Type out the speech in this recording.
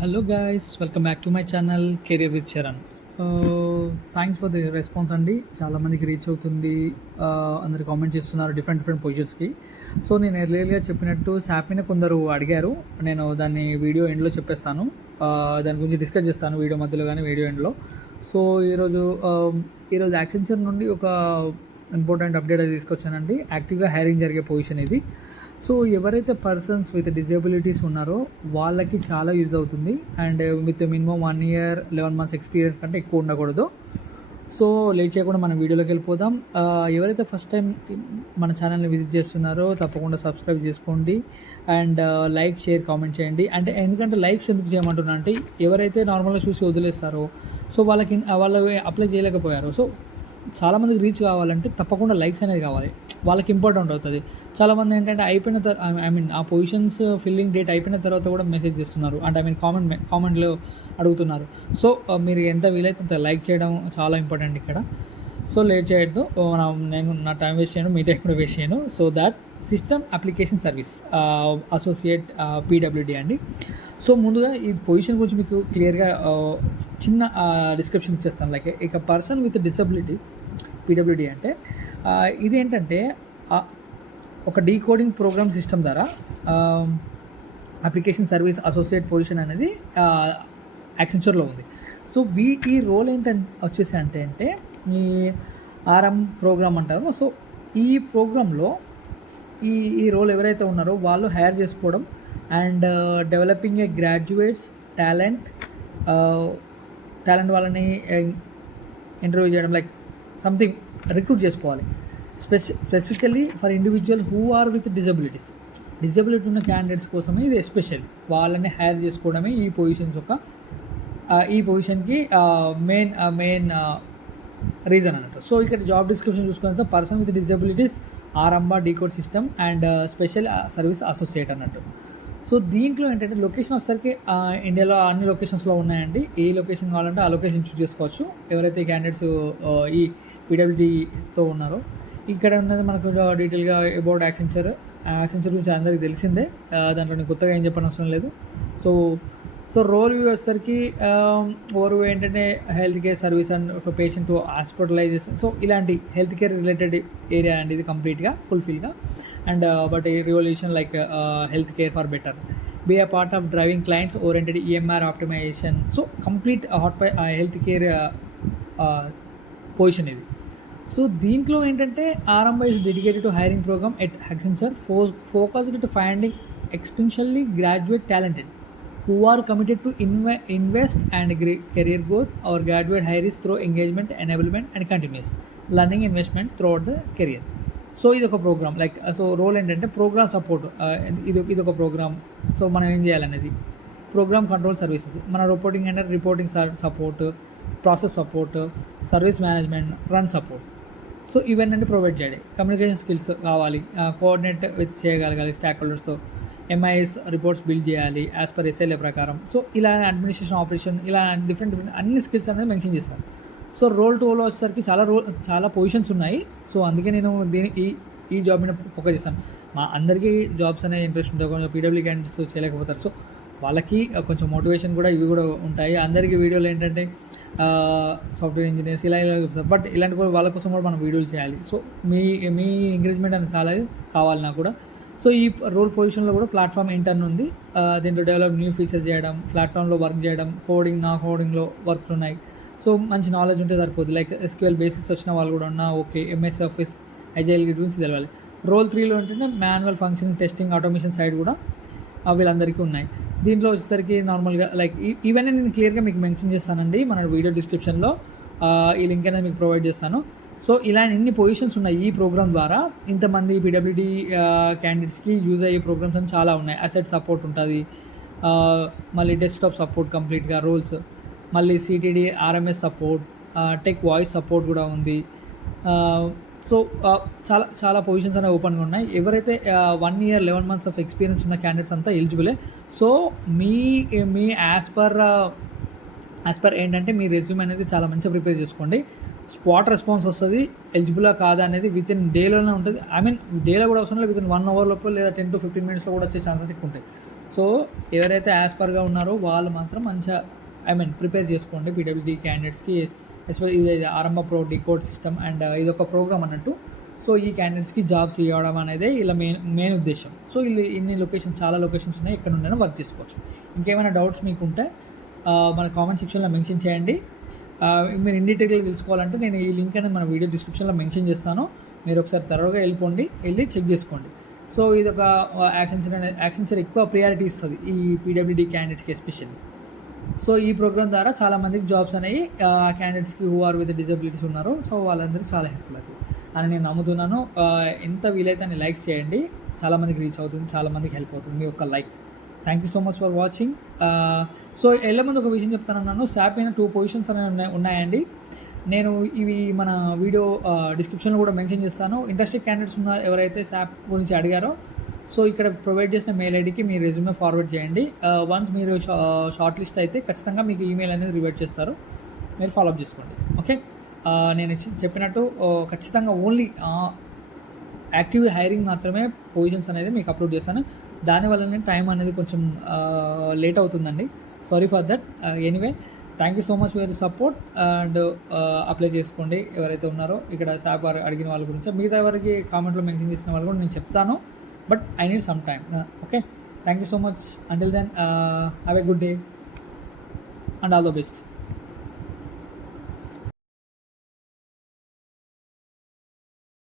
Hello guys, welcome back to my channel career with Charan. Thanks for the response అండి. చాలామందికి reach అవుతుంది. అందరు comment చేస్తున్నారు డిఫరెంట్ డిఫరెంట్ పొజిషన్స్కి. సో నేను ఎర్లియర్గా చెప్పినట్టు శాప్ని కొందరు అడిగారు. నేను దాన్ని వీడియో ఎండ్లో చెప్పేస్తాను. దాని గురించి డిస్కస్ చేస్తాను వీడియో మధ్యలో కానీ వీడియో ఎండ్లో. సో ఈరోజు యాక్సెంచర్ నుండి ఒక ఇంపార్టెంట్ అప్డేట్ అది తీసుకొచ్చానండి. యాక్టివ్గా హైరింగ్ జరిగే పొజిషన్ ఇది. సో ఎవరైతే పర్సన్స్ విత్ డిజబిలిటీస్ ఉన్నారో వాళ్ళకి చాలా యూజ్ అవుతుంది. And with minimum 1 year 11 months experience కంటే ఎక్కువ ఉండకూడదు. సో లేట్ చేయకుండా మనం వీడియోలోకి వెళ్ళిపోదాం. ఎవరైతే ఫస్ట్ టైం మన ఛానల్ని విజిట్ చేస్తున్నారో తప్పకుండా సబ్స్క్రైబ్ చేసుకోండి. అండ్ లైక్, షేర్, కామెంట్ చేయండి. అంటే ఎందుకంటే లైక్స్ ఎందుకు చేయమంటున్నా అంటే ఎవరైతే నార్మల్గా చూసి వదిలేస్తారో సో వాళ్ళు అప్లై చేయలేకపోయారు. సో చాలామందికి రీచ్ కావాలంటే తప్పకుండా లైక్స్ అనేది కావాలి. వాళ్ళకి ఇంపార్టెంట్ అవుతుంది. చాలామంది ఏంటంటే అయిపోయిన ఆ పొజిషన్స్ ఫిల్లింగ్ డేట్ అయిపోయిన తర్వాత కూడా మెసేజ్ చేస్తున్నారు. అంటే కామెంట్లో అడుగుతున్నారు. సో మీరు ఎంత వీలైతే అంత లైక్ చేయడం చాలా ఇంపార్టెంట్ ఇక్కడ. సో లేట్ చేయొద్దు. నేను నా టైం వేస్ట్ చేయను, మీ టైం కూడా వేస్ట్ చేయను. So that system application service associate PWD అండి. సో ముందుగా ఈ పొజిషన్ గురించి మీకు క్లియర్గా చిన్న డిస్క్రిప్షన్ ఇచ్చేస్తాను. లైక్ ఇక పర్సన్ విత్ డిసబిలిటీస్ పీడబ్ల్యూడి అంటే ఇదేంటంటే ఒక డీకోడింగ్ ప్రోగ్రామ్ సిస్టమ్ ద్వారా అప్లికేషన్ సర్వీస్ అసోసియేట్ పొజిషన్ అనేది యాక్సెంచర్లో ఉంది. సో ఈ రోల్ వచ్చేసి అంటే ఈ ఆర్ఎం ప్రోగ్రామ్ అంటారు. సో ఈ ప్రోగ్రాంలో ఈ రోల్ ఎవరైతే ఉన్నారో వాళ్ళు హైర్ చేసుకోవడం and developing a graduates talent వాళ్ళని ఇంటర్వ్యూ చేయడం, లైక్ సంథింగ్ రిక్రూట్ చేసుకోవాలి. Specifically for individual who are with disability ఉన్న క్యాండిడేట్స్ కోసమే ఇది ఎస్పెషల్లీ వాళ్ళని హైర్ చేసుకోవడమే ఈ పొజిషన్కి మెయిన్ రీజన్ అన్నట్టు. సో ఇక్కడ జాబ్ డిస్క్రిప్షన్ చూసుకున్న పర్సన్ విత్ డిజబిలిటీస్ ఆరంభ decode system and special service associate అన్నట్టు. సో దీంట్లో ఏంటంటే లొకేషన్ వచ్చేసరికి ఇండియాలో అన్ని లొకేషన్స్లో ఉన్నాయండి. ఏ లొకేషన్ కావాలంటే ఆ లొకేషన్ చూస్ చేసుకోవచ్చు. ఎవరైతే క్యాండిడేట్స్ ఈ పీడబ్ల్యూడీతో ఉన్నారో ఇక్కడ ఉన్నది మనకు డీటెయిల్గా అబౌట్ యాక్సెంచర్ గురించి అందరికీ తెలిసిందే. దాంట్లో నేను కొత్తగా ఏం చెప్పని అవసరం లేదు. సో రోల్ వ్యూ వచ్చేసరికి ఓవర్ ఏంటంటే హెల్త్ కేర్ సర్వీస్ అండ్ ఒక పేషెంట్ హాస్పిటలైజేషన్, సో ఇలాంటి హెల్త్ కేర్ రిలేటెడ్ ఏరియా అండి ఇది కంప్లీట్గా ఫుల్ఫిల్గా. అండ్ బట్ ఈ revolution like health care for better, be a part of driving clients oriented EMR optimization. So complete health care position ఇది. So దీంట్లో ఏంటంటే Arambh is dedicated to hiring program at Accenture focused to finding exceptionally graduate talented who are committed to invest and career growth. Our graduate hire is through engagement, enablement and continuous learning investment throughout the career. So ఇది ఒక programme like so role ఏంటంటే programme support. ఇది ఒక programme. So మనం ఏం చేయాలనేది programme control services, మన reporting support, process support, service management, run support. So ఇవన్నీ ప్రొవైడ్ చేయాలి. కమ్యూనికేషన్ స్కిల్స్ కావాలి, కోఆర్డినేట్ చేయగలగాలి స్టాక్ హోల్డర్స్తో, ఎంఐఎస్ రిపోర్ట్స్ బిల్డ్ చేయాలి యాజ్ పర్ ఎస్ఎల్ఏ ప్రకారం. సో ఇలా అడ్మినిస్ట్రేషన్ ఆపరేషన్ ఇలా డిఫరెంట్ అన్ని స్కిల్స్ అనేది మెన్షన్ చేస్తాను. సో రోల్ టు రోల్ వచ్చేసరికి చాలా పొజిషన్స్ ఉన్నాయి. సో అందుకే నేను ఈ జాబ్ మీద ఫోకస్ చేస్తాను. మా అందరికీ జాబ్స్ అనేది ఇంట్రెస్ట్ ఉంటాయి, కొంచెం పీడబ్ల్యూ క్యాండిడేట్స్ చేయలేకపోతారు. సో వాళ్ళకి కొంచెం మోటివేషన్ కూడా ఇవి కూడా ఉంటాయి. అందరికీ వీడియోలు ఏంటంటే సాఫ్ట్వేర్ ఇంజనీర్స్ ఇలా చెప్తారు, బట్ ఇలాంటి కూడా వాళ్ళ కోసం కూడా మనం వీడియోలు చేయాలి. సో మీ ఎంకరేజ్మెంట్ అనేది కావాలి నాకు కూడా. సో ఈ రోల్ పొజిషన్లో కూడా ప్లాట్ఫామ్ ఇంటర్న్ ఉంది. దీంట్లో డెవలప్ న్యూ ఫీచర్స్ చేయడం, ప్లాట్ఫామ్లో వర్క్ చేయడం, కోడింగ్లో వర్క్లు ఉన్నాయి. సో మంచి నాలెడ్జ్ ఉంటే సరిపోతుంది. లైక్ ఎస్క్యూఎల్ బేసిక్స్ వచ్చిన వాళ్ళు కూడా ఉన్నా ఓకే. ఎంఎస్ ఆఫీస్, అజైల్ గురించి తెలవాలి. రోల్ 3లో ఏంటంటే manual functioning, testing, automation side కూడా వీళ్ళందరికీ ఉన్నాయి. దీంట్లో వచ్చేసరికి నార్మల్గా లైక్ ఇవన్నీ నేను క్లియర్గా మీకు మెన్షన్ చేస్తానండి మన వీడియో డిస్క్రిప్షన్లో. ఈ లింక్ అనేది మీకు ప్రొవైడ్ చేస్తాను. సో ఇలా ఎన్ని పొజిషన్స్ ఉన్నాయి ఈ ప్రోగ్రామ్ ద్వారా. ఇంతమంది పీడబ్ల్యూడీ క్యాండిడేట్స్కి యూజ్ అయ్యే ప్రోగ్రామ్స్ అని చాలా ఉన్నాయి. అసెట్ సపోర్ట్ ఉంటుంది, మళ్ళీ డెస్క్టాప్ సపోర్ట్ కంప్లీట్గా రోల్స్, మళ్ళీ సిటీడీ RMS support, tech voice support కూడా ఉంది. సో చాలా పొజిషన్స్ అనేవి ఓపెన్గా ఉన్నాయి. ఎవరైతే 1 year 11 months ఆఫ్ ఎక్స్పీరియన్స్ ఉన్న క్యాండిడేట్స్ అంతా ఎలిజిబులే. సో మీ యాజ్ పర్ ఏంటంటే మీ రెజ్యూమ్ అనేది చాలా మంచిగా ప్రిపేర్ చేసుకోండి. స్పాట్ రెస్పాన్స్ వస్తుంది. ఎలిజిబులా కాదా అనేది విత్ ఇన్ డేలోనే ఉంటుంది. డేలో కూడా అవసరం లేదు, విత్ ఇన్ 1 hour లోపల లేదా 10 to 15 minutes కూడా వచ్చే ఛాన్సెస్ ఎక్కువ ఉంటాయి. సో ఎవరైతే యాస్పర్గా ఉన్నారో వాళ్ళు మాత్రం మంచిగా ప్రిపేర్ చేసుకోండి పీడబ్ల్యూడీ క్యాండిడేట్స్కి. ఎస్పెషల్లీ ఇది ఆరంభ ప్రో డీకోడ్ సిస్టమ్ అండ్ ఇదొక ప్రోగ్రామ్ అన్నట్టు. సో ఈ క్యాండిడేట్స్కి జాబ్స్ ఇవ్వడం అనేది ఇలా మెయిన్ ఉద్దేశం. సో వీళ్ళు ఇన్ని లొకేషన్స్, చాలా లొకేషన్స్ ఉన్నాయి, ఎక్కడ నుండైనా వర్క్ చేసుకోవచ్చు. ఇంకేమైనా డౌట్స్ మీకు ఉంటే మన కామెంట్ సెక్షన్లో మెన్షన్ చేయండి. మీరు ఇన్ డీటెయిల్గా తెలుసుకోవాలంటే నేను ఈ లింక్ అనేది మన వీడియో డిస్క్రిప్షన్లో మెన్షన్ చేస్తాను. మీరు ఒకసారి త్వరగా వెళ్ళి చెక్ చేసుకోండి. సో ఇది ఒక యాక్సెంచర్ ఎక్కువ ప్రియారిటీ ఇస్తుంది ఈ పీడబ్ల్యూడీ క్యాండిడేట్స్కి ఎస్పెషల్లీ. సో ఈ ప్రోగ్రామ్ ద్వారా చాలామందికి జాబ్స్ అనేవి క్యాండిడేట్స్కి హూ ఆర్ విత్ డిజబిలిటీస్ ఉన్నారు, సో వాళ్ళందరికీ చాలా హెల్ప్ఫుల్ అవుతుంది అని నేను నమ్ముతున్నాను. ఎంత వీలైతే అని లైక్స్ చేయండి, చాలామందికి రీచ్ అవుతుంది, చాలామందికి హెల్ప్ అవుతుంది మీ యొక్క like. Thank you so much for watching. So వెళ్ళే ముందు ఒక విషయం చెప్తాను. SAP పైన 2 పొజిషన్స్ అనేవి ఉన్నాయండి. నేను ఇవి మన వీడియో డిస్క్రిప్షన్లో కూడా మెన్షన్ చేస్తాను. ఇంట్రెస్టెడ్ క్యాండిడేట్స్ ఉన్న ఎవరైతే SAP గురించి అడిగారో, సో ఇక్కడ ప్రొవైడ్ చేసిన మెయిల్ ఐడికి మీ రెజ్యూమే ఫార్వర్డ్ చేయండి. వన్స్ మీరు షార్ట్ లిస్ట్ అయితే ఖచ్చితంగా మీకు ఈమెయిల్ అనేది రివర్ట్ చేస్తారు, మీరు ఫాలోఅప్ చేసుకోండి. ఓకే, నేను చెప్పినట్టు ఖచ్చితంగా ఓన్లీ యాక్టివ్ హైరింగ్ మాత్రమే పొజిషన్స్ అనేది మీకు అప్లోడ్ చేస్తాను. దానివల్లనే టైం అనేది కొంచెం లేట్ అవుతుందండి. Sorry for that. Anyway, thank you so much for your support and apply చేసుకోండి ఎవరైతే ఉన్నారో. ఇక్కడ SAP అడిగిన వాళ్ళ గురించి మిగతా ఎవరికి కామెంట్లో మెన్షన్ చేసిన వాళ్ళు కూడా నేను చెప్తాను, but I need some time. Okay, thank you so much. Until then have a good day and all the best.